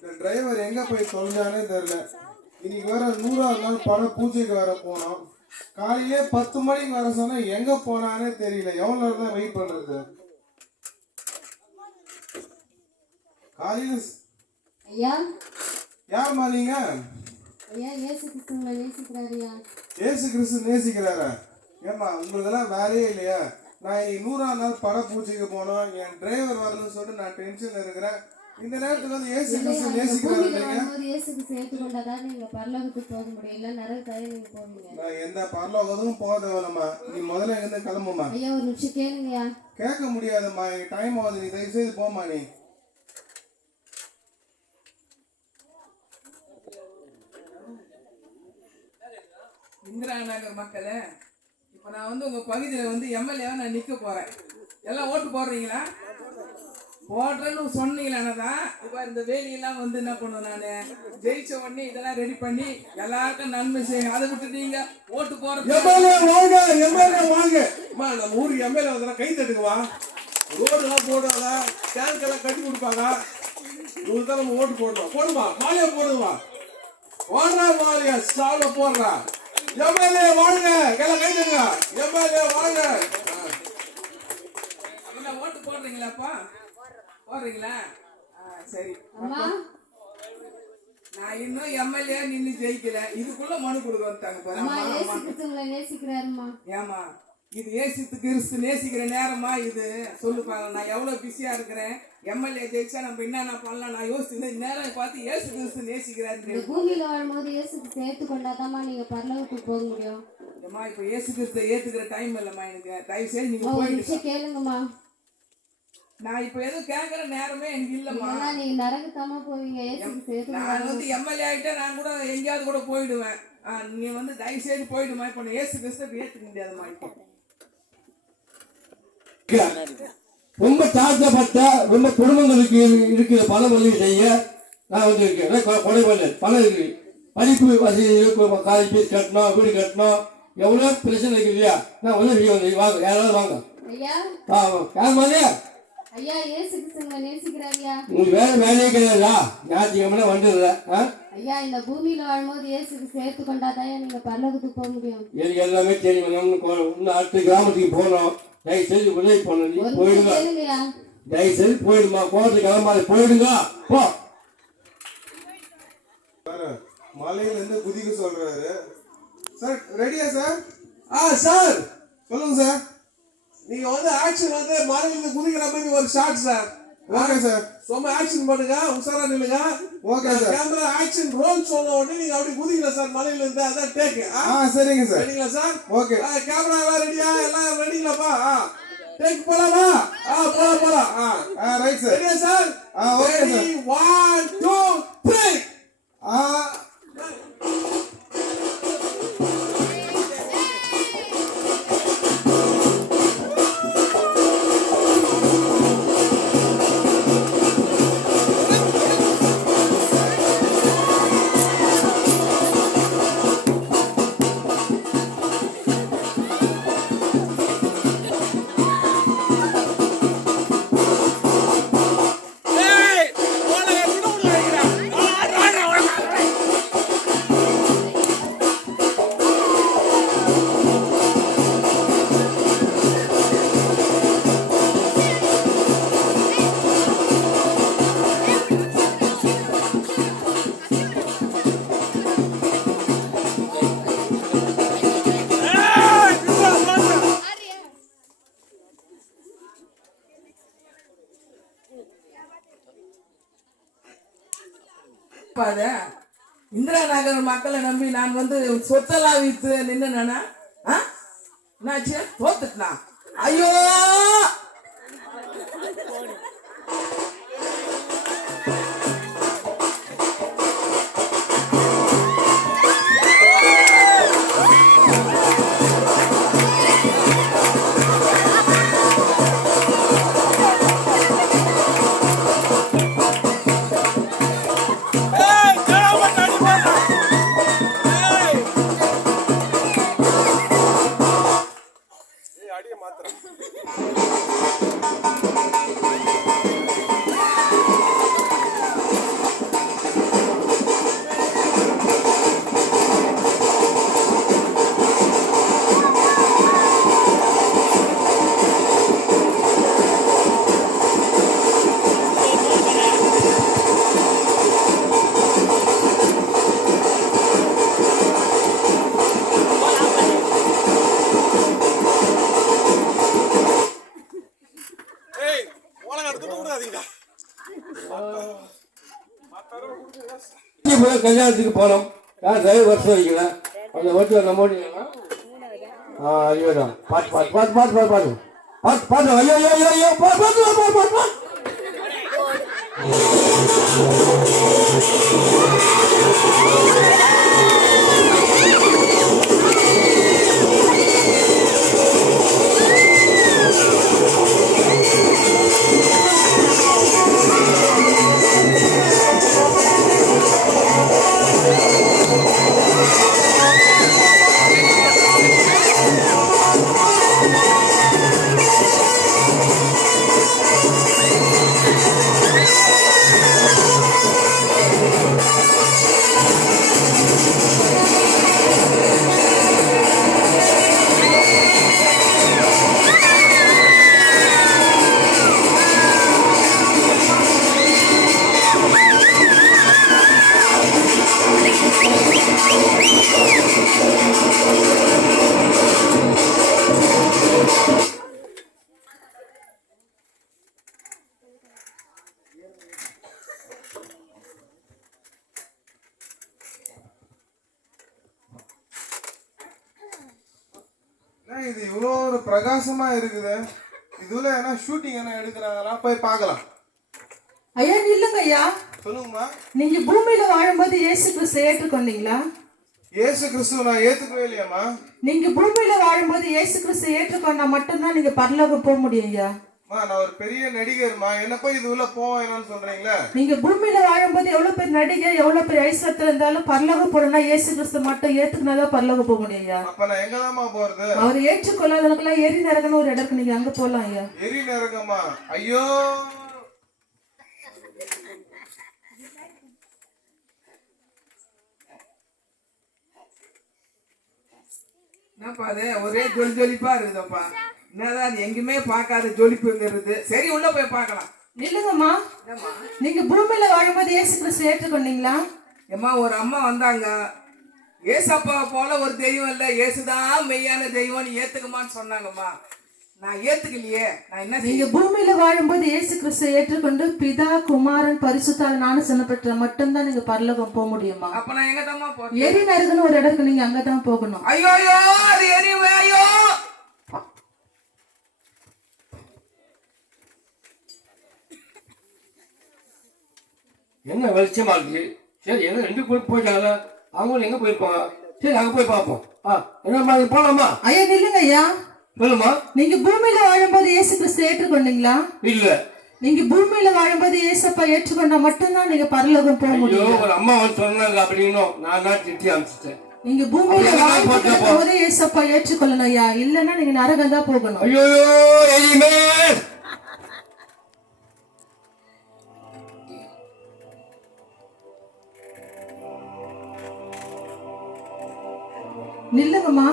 இந்த டிரைவர் எங்க போய் தொலைஞ்சானே தெரியல. இன்னைக்கு வேற 100ஆவது நாள் பட பூஜைக்கு வேற போனோம். காலையிலே 10 மணிக்கு வர சொன்னா எங்க போனானே தெரியல. எவ்வளவு நேரம் தான் வெயிட் பண்றது? காலையில ஐயா யாருமா நீங்க? ஐயா இயேசு கிறிஸ்துவை நேசிக்கிறாரியா? இயேசு கிறிஸ்து நேசிக்கிறாரா? ஏமா உங்களுக்கெல்லாம் வேலையே இல்லையா? நான் இன்னைக்கு 100ஆவது நாள் பட பூஜைக்கு போனோம். என் டிரைவர் வரலன்னு சொல்லிட்டு நான் டென்ஷன்ல இருக்கிறேன். இந்த நேரத்துல வந்து இயேசு கிறிஸ்து நேசிக்கிறாரு. இயேசுக்கு சேர்த்து கொண்டாதான் நீங்க பரலோகத்துக்கு போக முடியும். இல்ல நரகத்துக்கு நீங்க போவீங்க. நான் எந்த பரலோகத்துக்கும் போக தேவையில்லம்மா. நீ முதல்ல இருந்து கிளம்புமா. ஐயா ஒரு நிமிஷம் கேளுங்கய்யா. கேட்க முடியாதும்மா, எனக்கு டைம் ஆகுது. நீ தயவு செய்து போமா. நீ இந்திரா நகர் மக்களே, இப்போ நான் வந்து உங்கள் பகுதியில் வந்து எம்எல்ஏவை நான் நிற்க போகிறேன். எல்லாம் ஓட்டு போடுறீங்களா? போடுறேன்னு சொன்னீங்களானா தான் இப்போ இந்த வேலையெல்லாம் வந்து என்ன பண்ணுவேன், நான் ஜெயிச்ச உடனே இதெல்லாம் ரெடி பண்ணி எல்லாருக்கும் நன்மை செய்யுங்க. அதை விட்டு நீங்கள் ஓட்டு போடுறது எம்எல்ஏ வாங்க. நம்ம ஊருக்கு எம்எல்ஏ வந்தா கை தட்டுக்குவா. ரோடுலாம் போடுவாங்க, டேங்க்கெல்லாம் கட்டி கொடுப்பாங்க. உங்களுக்கு தான் நம்ம ஓட்டு போடணும். போடுமா, மாலையா போடுவா. வாடா மாலையா, சாலை போடுறா. எம்எல்ஏ வாங்க, எல்லாம் கை தட்டுங்க. எம்எல்ஏ வாங்க. என்ன ஓட்டு போடுறீங்களாப்பா? போடுறீங்களா? சரி. நான் இன்னும் எம்எல்ஏ நின்று ஜெயிக்கல. இதுக்குள்ள மனு கொடுக்க வந்துட்டாங்க. ஏமா இது ஏசு கிறிஸ்து நேசிக்கிற நேரமா இது? சொல்லுப்பாங்க. நான் எவ்வளவு பிஸியா இருக்கிறேன். எம்எல்ஏ ஜெயிச்சா நம்ம என்னென்ன பண்ணலாம் நான் யோசிச்சுக்கிறேன். நேரம் பார்த்து ஏசு கிறிஸ்து நேசிக்கிறாரு. பூமியில வாழும்போது இயேசுக்கு சேர்த்து கொண்டாதாமா நீங்க பரலோகத்துக்கு போக முடியும். ஏமா இப்ப ஏசு கிறிஸ்து ஏத்துக்கிற டைம் இல்லம்மா எனக்கு. தயவு செய்து நீங்க போயிட்டு கேளுங்கம்மா. நான் இப்ப எதுவும் கேட்கற நேரமே எனக்கு இல்லம்மா. நீங்க நரகத்தாமா போவீங்க. ஏசுக்கு சேர்த்து நான் வந்து எம்எல்ஏ ஆயிட்டா நான் கூட எங்கேயாவது கூட போயிடுவேன். நீ வந்து தயவு செய்து போயிடுமா. இப்ப ஏசு கிறிஸ்து ஏத்துக்க முடியாதுமா. இப்போ ரொம்ப தாழ்த்தப்பட்ட ரொம்ப குடும்பங்களுக்கு இருக்கிற பல உதவி செய்ய நான் வந்து இருக்கேன். கொடை பணம் இருக்கு. படிப்பு வசதி, காலேஜ் ஃபீஸ் கட்டணும், வீடு கட்டணும், எவ்வளோ பிரச்சனை இருக்கு இல்லையா? நான் உதவி வந்து வாங்க, யாராவது வாங்க. யார் மாதிரி ஐயா இயேசு கிறிஸ்துவை நேசிக்கிறாரியா? உங்களுக்கு வேலையே கிடையாதா? ஞாயிற்றுக்கிழமை வந்துடுற. ஐயா இந்த பூமியில வாழும்போது இயேசுக்கு சேர்த்து கொண்டாதான் நீங்க பரலோகத்துக்கு போக முடியும். எனக்கு எல்லாமே தெரியும். இன்னும் அடுத்த கிராமத்துக்கு போனோம். தயவு செய்து உதவி பண்ணு. போயிடுங்க, தயவு செய்து போயிடுமா. கோவத்துக்கு கிளம்பாது, போயிடுங்க. போ. மலையில இருந்து குதிக்க சொல்றாரு சார். ரெடியா சார்? சார் சொல்லுங்க சார். நீங்க வந்து ஆக்ஷன் வந்து மலையில இருந்து குதிக்கிற மாதிரி ஒரு ஷாட் சார். Okay sir. சும்மா ஆக்ஷன் பண்ணுங்க, உசாரா நில்லுங்க. Okay sir. Camera action roll சொன்ன உடனே நீங்க அப்படி குதிக்கல சார் மலையில இருந்து. அதான் டேக். சரிங்க சார். ரெடிங்களா சார்? ஓகே. கேமரா எல்லாம் ரெடியா? எல்லாம் ரெடிங்களாப்பா? டேக் போலாமா? போலாம். Right sir. ரெடியா சார்? Okay sir. 1 2 3. இந்திரா நகர் மக்களை நம்பி நான் வந்து சொத்தெல்லாம் வித்து நின்னா தோத்துட்டா. ஐயோ அடிய மாத்திரம் போய் கல்யாணத்துக்கு போனோம். யார் டிரைவர் வருஷம் வைக்கல அந்த வட்டி நம்ம ஓட்டிங்களா? ஐயோ தான் பாட்டு பாட்டு பாட்டு பாட்டு பாட்டு பாட்டு பாட்டு பாட்டு ஐயோ ஐயோ ஐயோ ஐயோ பாட்டு பாட்டு பாட்டு பாட்டு பாட்டு இது இவ்வளோ ஒரு பிரகாசமா இருக்குது. இதுல என்ன ஷூட்டிங் என்ன எடுக்கிறாங்களா? போய் பார்க்கலாம். ஐயா நில்லுங்க ஐயா. சொல்லுங்கம்மா. நீங்க பூமியில வாழும்போது இயேசு கிறிஸ்து ஏற்றுக்கொண்டீங்களா? இயேசு கிறிஸ்துவ நான் ஏத்துக்கவே இல்லையாம்மா. நீங்க பூமியில வாழும்போது இயேசு கிறிஸ்து ஏற்றுக்கொண்டா மட்டும்தான் நீங்க பரலோகம் போக முடியும் ஐயா. நான் ஒரு பெரிய நடிகர்மா, என்ன போய் இது உள்ள போவேன்னு சொல்றீங்களா? நீங்க பூமியில வாழும்போது எவ்வளவு பேர் நடிகை எவ்வளவு பேர் ஐஸ்வர்யத்துல இருந்தாலும் பரலோகம் போறோம்னா இயேசு கிறிஸ்து மட்டும் ஏத்துக்கினாதான் பரலோகம் போக முடியும் ஐயா. அப்ப நான் எங்கதாம்மா போறது? அவர் ஏற்றுக்கொள்ளாதவனுக்கெல்லாம் எரி நரகன்னு ஒரு இடத்துக்கு நீங்க அங்க போலாம் ஐயா. எரி நரகமா? ஐயோ என்னப்பா அது ஒரே ஜொலிப்பா இருக்குதப்பா. என்னதான் அது எங்குமே பார்க்காத ஜொலிப்புங்கிறது. சரி உள்ள போய் பார்க்கலாம். நில்லுங்கம்மா. நீங்க பூமியில வாழும்போது இயேசு கிறிஸ்து ஏற்றுக்கொண்டீங்களா? ஏம்மா ஒரு அம்மா வந்தாங்க. ஏசப்பா போல ஒரு தெய்வம் இல்ல, ஏசுதான் மெய்யான தெய்வம்னு ஏத்துக்குமான்னு சொன்னாங்கம்மா. நான் ஏத்துக்கலையே. நான் என்ன நீங்க பூமியில வாழும்போது இயேசு கிறிஸ்து ஏற்றுக்கொண்டு பிதா குமாரன் பரிசுத்த ஞானஸ்நானம் பெற்ற மட்டும்தான் நீங்க பரலோகம் போக முடியுமா? அப்ப நான் எங்கதாம்மா போறேன்? எரி நரகன்னு ஒரு இடத்துக்கு நீங்க அங்கதான் போகணும். ஐயோ ஐயோ அது எரியுமே. ஐயோ என்ன வெளிச்சமா இருக்கு. சரி என்ன 2 பேர் போயிட்டாங்க. அவங்களும் எங்க போயிருப்பாங்க? சரி அங்க போய் பார்ப்போம். என்னம்மா போலாமா? ஐயா நில்லுங்க ஐயா. சொல்லுமா. நீங்க பூமியில வாழும்போது இயேசு கிறிஸ்து ஏற்றுக்கொண்டீங்களா? இல்ல. நீங்க பூமியில வாழும்போது இயேசப்பா ஏற்றுக்கொண்டா மட்டும்தான் நீங்க பரலோகம் போக முடியும். ஒரு அம்மா வந்து சொன்னாங்க அப்படின்னு நான் தான் திட்டி அனுப்பிச்சிட்டேன். நீங்க பூமியில வாழும்போது போதே இயேசப்பா ஏற்றுக்கொள்ளணும் ஐயா. இல்லன்னா நீங்க நரகம் தான் போகணும். ஐயோ எலிமே. நில்லுங்கம்மா.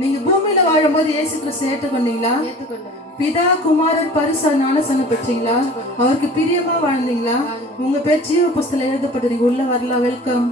நீங்க பூமியில வாழும்போது இயேசு கிறிஸ்து ஏற்றுக்கொண்டீங்களா? ஏற்றுக்கொண்டேன். பிதா குமாரன் பரிசுத்த ஞானஸ்நானம் பெற்றீங்களா? அவருக்கு பிரியமா வாழ்ந்தீங்களா? உங்க பேர் ஜீவ புஸ்தகத்துல எழுதப்பட்டு நீங்க உள்ள வரலாம். வெல்கம்.